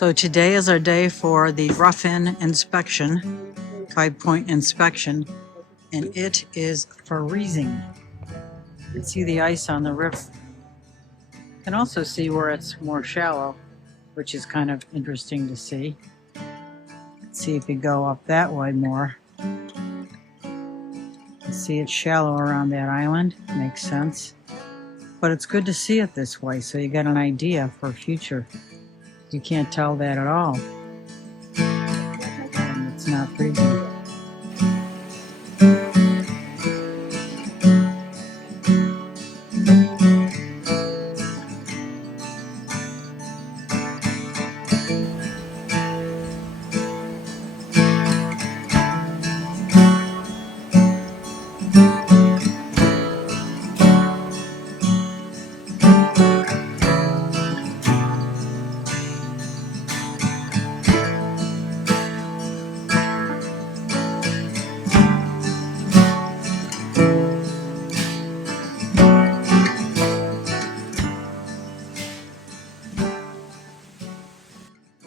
So today is our day for the rough-in inspection, 5-point inspection, and it is freezing. You can see the ice on the river. You can also see where it's more shallow, which is kind of interesting to see. Let's see if you go up that way more. See it's shallow around that island, makes sense. But it's good to see it this way so you get an idea for future. You can't tell that at all. And it's not freezing.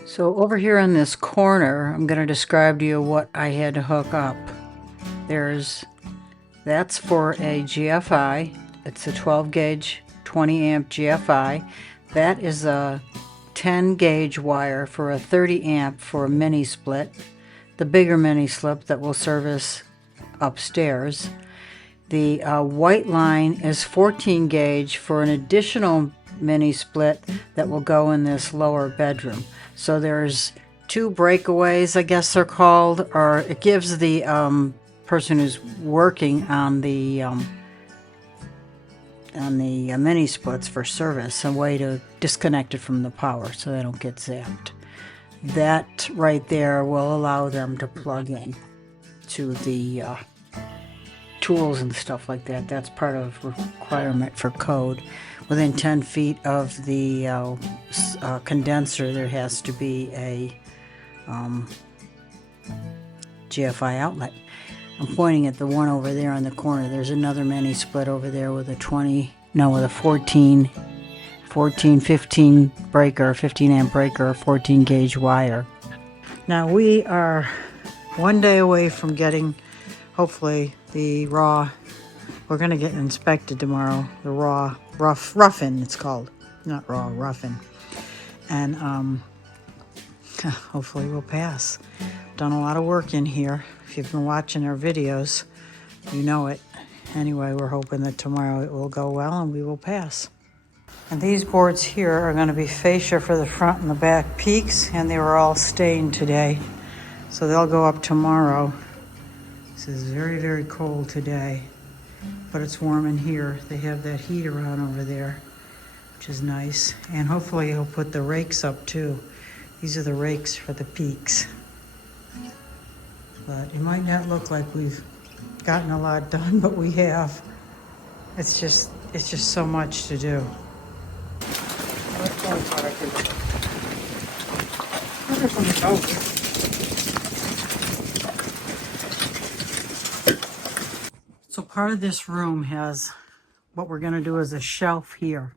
So over here in this corner, I'm going to describe to you what I had to hook up. That's for a GFI. It's a 12 gauge, 20 amp GFI. That is a 10 gauge wire for a 30 amp for a mini split. The bigger mini slip that will service upstairs. The white line is 14 gauge for an additional mini split that will go in this lower bedroom. So there's two breakaways, I guess they're called, or it gives the person who's working on the mini splits for service a way to disconnect it from the power so they don't get zapped. That right there will allow them to plug in to the tools and stuff like that. That's part of requirement for code. Within 10 feet of the condenser, there has to be a GFI outlet. I'm pointing at the one over there on the corner. There's another mini split over there with a 15 breaker, 15 amp breaker, 14 gauge wire. Now we are one day away from getting, hopefully, the raw. We're going to get inspected tomorrow. The raw rough-in, it's called, not raw, rough-in, and hopefully we'll pass. Done a lot of work in here. If you've been watching our videos, you know it. Anyway, we're hoping that tomorrow it will go well and we will pass. And these boards here are going to be fascia for the front and the back peaks, and they were all stained today, so they'll go up tomorrow. This is very, very cold today, but it's warm in here. They have that heater on over there, which is nice. And hopefully he'll put the rakes up too. These are the rakes for the peaks. But it might not look like we've gotten a lot done, but we have. It's just so much to do. So part of this room has, what we're going to do is a shelf here.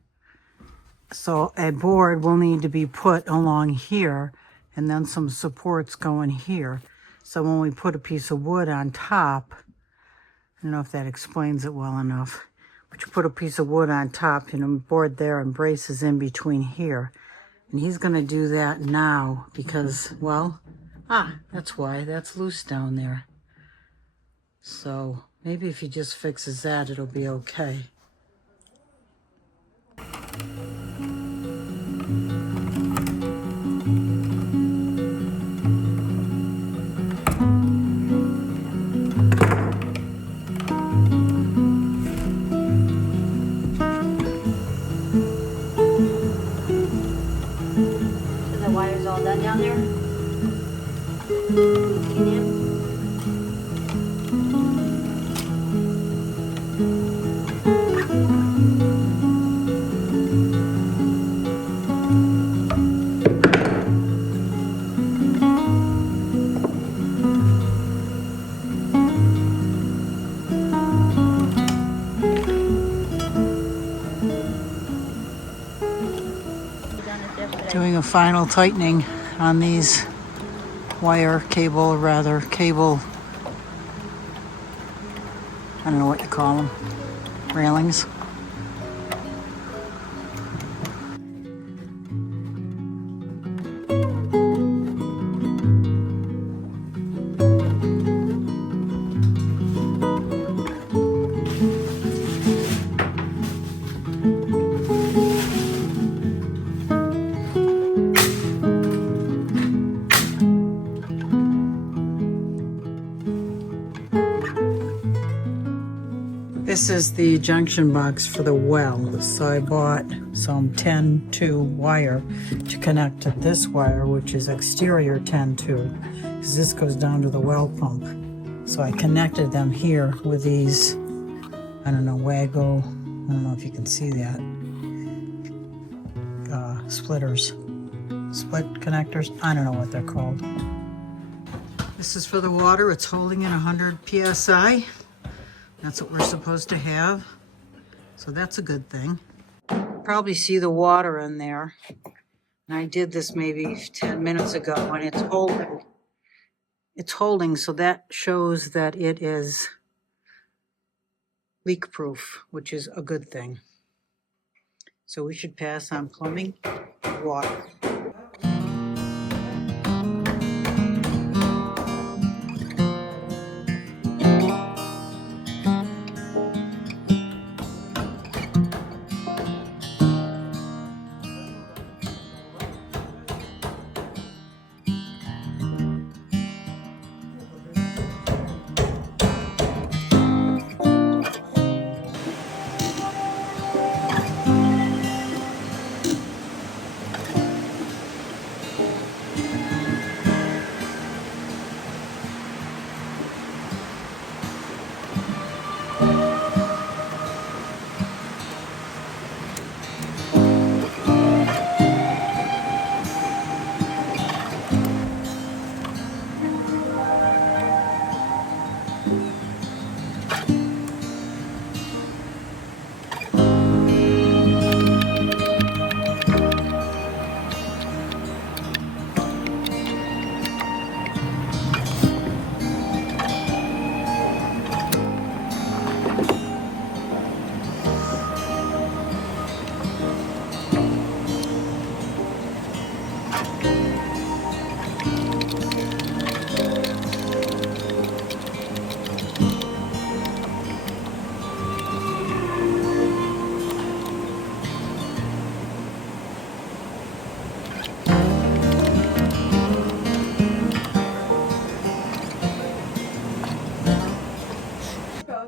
So a board will need to be put along here, and then some supports going here. So when we put a piece of wood on top, I don't know if that explains it well enough, but you put a piece of wood on top and a board there and braces in between here. And he's going to do that now because, well, that's why, that's loose down there. So maybe if he just fixes that, it'll be okay. All done down there? 15 amp? Doing a final tightening on these cable, I don't know what you call them, railings. This is the junction box for the well, so I bought some 10-2 wire to connect to this wire, which is exterior 10-2, because this goes down to the well pump. So I connected them here with these, I don't know, Wago, I don't know if you can see that, splitters, split connectors, I don't know what they're called. This is for the water, it's holding in 100 PSI. That's what we're supposed to have. So that's a good thing. Probably see the water in there. And I did this maybe 10 minutes ago, and it's holding. It's holding, so that shows that it is leak proof, which is a good thing. So we should pass on plumbing water.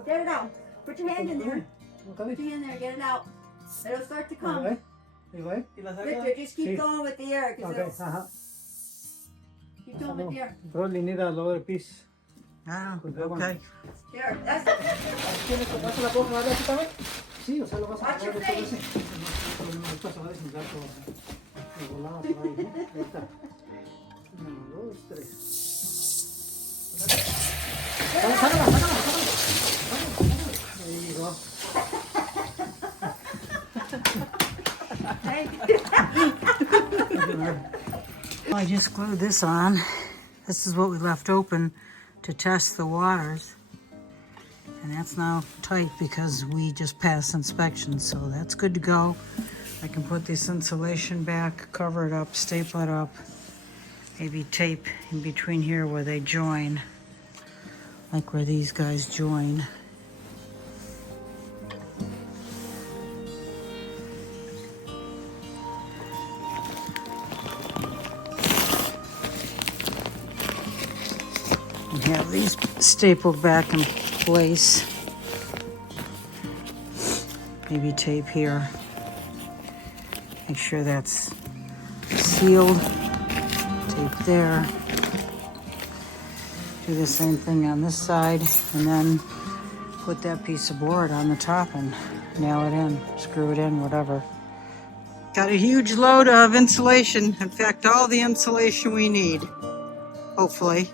Get it out. Put your hand in there. Put your hand there. Get it out. It'll start to come. Victor, just keep going with the air. Keep going with the air. Rolling need a lower piece. Ah, okay. There. That's Sí, o sea, lo vas a Watch your poner face. Ahorita se va a desinflar todo. De volada por ahí, ¿no? Ahí está. 1, 2, 3. Sácala. Ahí go. I just glued this on. This is what we left open to test the waters. And that's now tight because we just passed inspection, so that's good to go. I can put this insulation back, cover it up, staple it up, maybe tape in between here where they join, like where these guys join. And have these stapled back in place. Maybe tape here. Make sure that's sealed. Tape there. Do the same thing on this side, and then put that piece of board on the top and nail it in, screw it in, whatever. Got a huge load of insulation. In fact, all the insulation we need, hopefully.